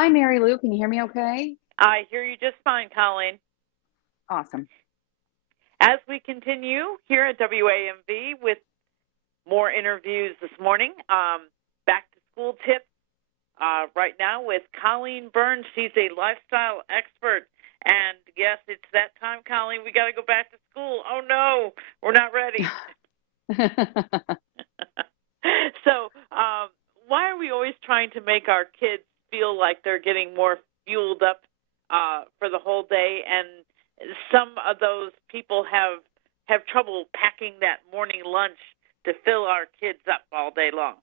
Hi, Mary Lou. Can you hear me okay? I hear you just fine, Colleen. Awesome. As we continue here at WAMV with more interviews this morning, back to school tips right now with Colleen Burns. She's a lifestyle expert. And yes, it's that time, Colleen. We got to go back to school. Oh, no, we're not ready. So, why are we always trying to make our kids feel like they're getting more fueled up for the whole day? And some of those people have trouble packing that morning lunch to fill our kids up all day long.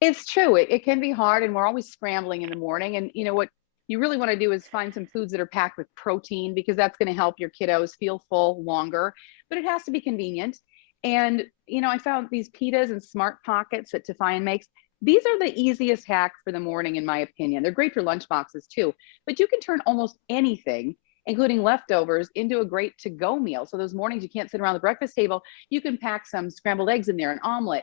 It's true. It can be hard, and we're always scrambling in the morning. And you know what you really want to do is find some foods that are packed with protein because that's going to help your kiddos feel full longer. But it has to be convenient. And I found these pitas and smart pockets that Defiant makes. These are the easiest hack for the morning, in my opinion. They're great for lunch boxes too. But you can turn almost anything, including leftovers, into a great to-go meal. So those mornings you can't sit around the breakfast table, you can pack some scrambled eggs in there, an omelet,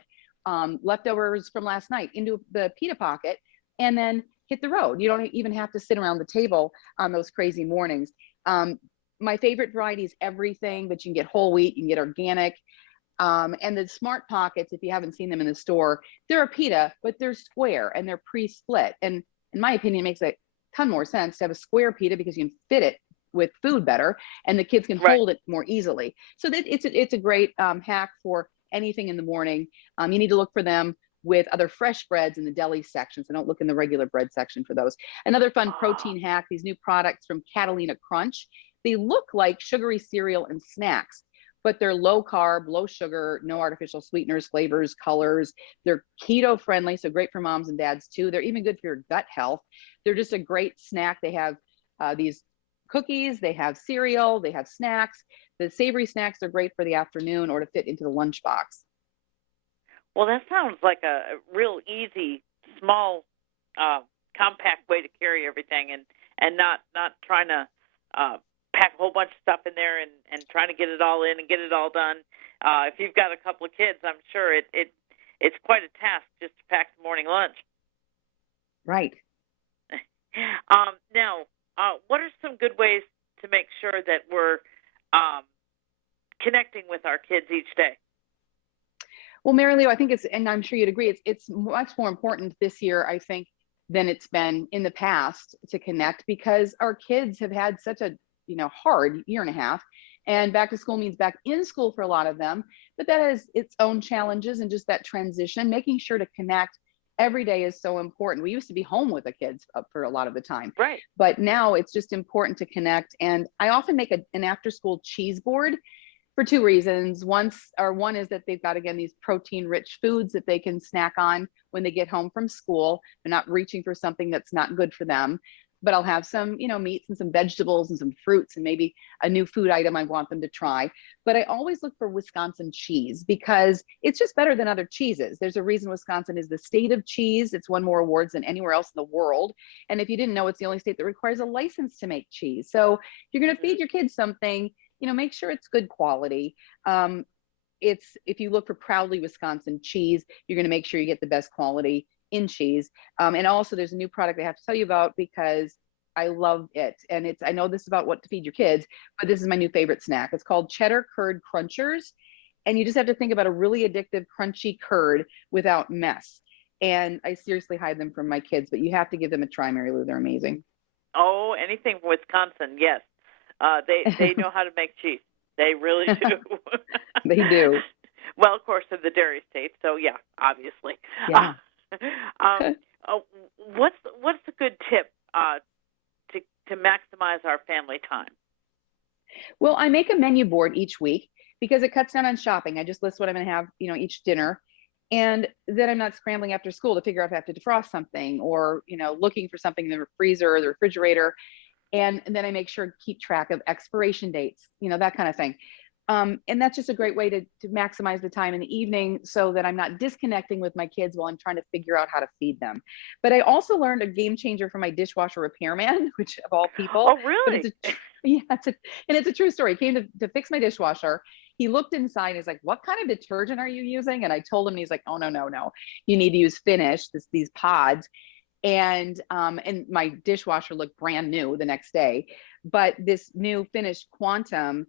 leftovers from last night into the pita pocket, and then hit the road. You don't even have to sit around the table on those crazy mornings. My favorite variety is everything, but you can get whole wheat, you can get organic. And the smart pockets, if you haven't seen them in the store, they're a pita, but they're square and they're pre-split. And in my opinion, it makes a ton more sense to have a square pita because you can fit it with food better, and the kids can Right. hold it more easily. So that it's a great hack for anything in the morning. You need to look for them with other fresh breads in the deli section. So don't look in the regular bread section for those. Another fun protein hack, these new products from Catalina Crunch. They look like sugary cereal and snacks, but they're low carb, low sugar, no artificial sweeteners, flavors, colors. They're keto friendly, so great for moms and dads too. They're even good for your gut health. They're just a great snack. They have these cookies, they have cereal, they have snacks. The savory snacks are great for the afternoon or to fit into the lunchbox. Well, that sounds like a real easy, small, compact way to carry everything, and not trying to pack a whole bunch of stuff in there and trying to get it all in and get it all done. If you've got a couple of kids, I'm sure it's quite a task just to pack the morning lunch. Right. Now, what are some good ways to make sure that we're connecting with our kids each day? Well, Mary Lou, I think and I'm sure you'd agree, it's much more important this year, I think, than it's been in the past to connect because our kids have had such a hard year and a half, and back to school means back in school for a lot of them, but that has its own challenges, and just that transition, making sure to connect every day is so important. We used to be home with the kids for a lot of the time, right? But now it's just important to connect. And I often make an after school cheese board for two reasons. One is that they've got, again, these protein rich foods that they can snack on when they get home from school. They're not reaching for something that's not good for them. But I'll have some, meats and some vegetables and some fruits and maybe a new food item I want them to try. But I always look for Wisconsin cheese because it's just better than other cheeses. There's a reason Wisconsin is the state of cheese. It's won more awards than anywhere else in the world. And if you didn't know, it's the only state that requires a license to make cheese. So if you're going to feed your kids something, make sure it's good quality. If you look for Proudly Wisconsin cheese, you're going to make sure you get the best quality in cheese. And also there's a new product I have to tell you about because I love it. And I know this is about what to feed your kids, but this is my new favorite snack. It's called Cheddar Curd Crunchers. And you just have to think about a really addictive, crunchy curd without mess. And I seriously hide them from my kids, but you have to give them a try, Mary Lou. They're amazing. Oh, anything from Wisconsin, yes. They know how to make cheese. They really do. They do. Well, of course, they're the dairy state, so yeah, obviously. Yeah. What's a good tip to maximize our family time? Well, I make a menu board each week because it cuts down on shopping. I just list what I'm going to have, each dinner. And then I'm not scrambling after school to figure out if I have to defrost something or, looking for something in the freezer or the refrigerator. And then I make sure to keep track of expiration dates, that kind of thing. And that's just a great way to maximize the time in the evening so that I'm not disconnecting with my kids while I'm trying to figure out how to feed them. But I also learned a game changer from my dishwasher repairman, which of all people. Oh, really? But it's a true story. He came to fix my dishwasher. He looked inside. He's like, "What kind of detergent are you using?" And I told him, and he's like, "Oh, no. You need to use Finish, these pods." and my dishwasher looked brand new the next day. But this new finished Quantum,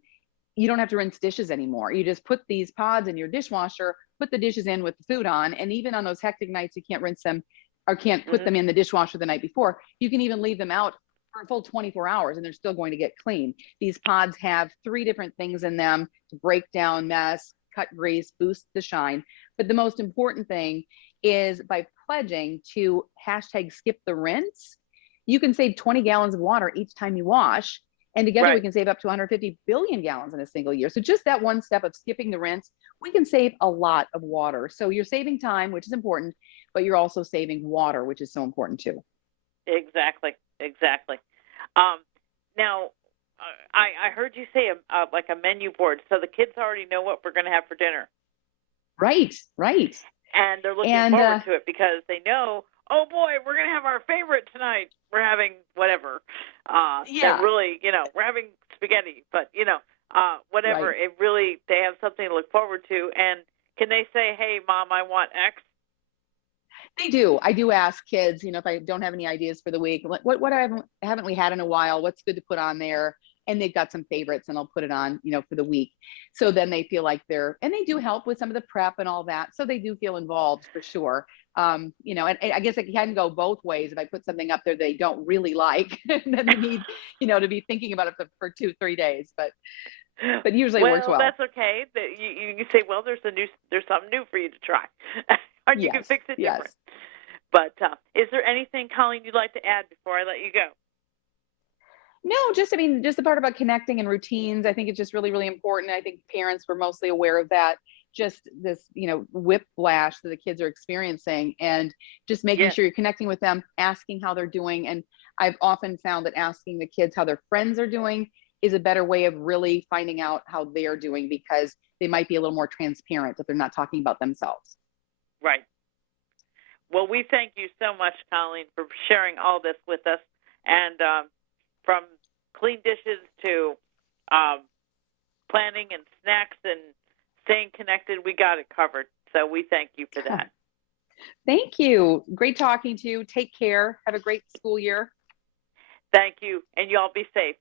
you don't have to rinse dishes anymore. You just put these pods in your dishwasher, put the dishes in with the food on, and even on those hectic nights you can't rinse them or can't put them in the dishwasher the night before, you can even leave them out for a full 24 hours and they're still going to get clean. These pods have 3 different things in them to break down mess, cut grease, boost the shine. But the most important thing is by pledging to hashtag skip the rinse, you can save 20 gallons of water each time you wash. And together we can save up to 150 billion gallons in a single year. So just that one step of skipping the rinse, we can save a lot of water. So you're saving time, which is important, but you're also saving water, which is so important too. Exactly. Now, I heard you say like a menu board, so the kids already know what we're going to have for dinner. Right. And they're looking forward to it because they know, oh boy, we're going to have our favorite tonight. We're having whatever. Really, we're having spaghetti, but whatever. Right. It really, they have something to look forward to. And can they say, hey, Mom, I want X? They do. I do ask kids, if I don't have any ideas for the week, what haven't we had in a while? What's good to put on there? And they've got some favorites and I'll put it on, for the week. So then they feel like and they do help with some of the prep and all that. So they do feel involved for sure. And I guess it can go both ways. If I put something up there they don't really like, then they need, to be thinking about it for 2-3 days. But usually it works well. That's okay. You can say, well, there's something new for you to try. Or you can fix it different. Yes. But is there anything, Colleen, you'd like to add before I let you go? No, just the part about connecting and routines. I think it's just really, really important. I think parents were mostly aware of that. Just this, whiplash that the kids are experiencing, and just making sure you're connecting with them, asking how they're doing. And I've often found that asking the kids how their friends are doing is a better way of really finding out how they're doing, because they might be a little more transparent if they're not talking about themselves. Right. Well, we thank you so much, Colleen, for sharing all this with us. And from clean dishes to planning and snacks and staying connected, we got it covered. So we thank you for that. Thank you. Great talking to you. Take care. Have a great school year. Thank you. And you all be safe.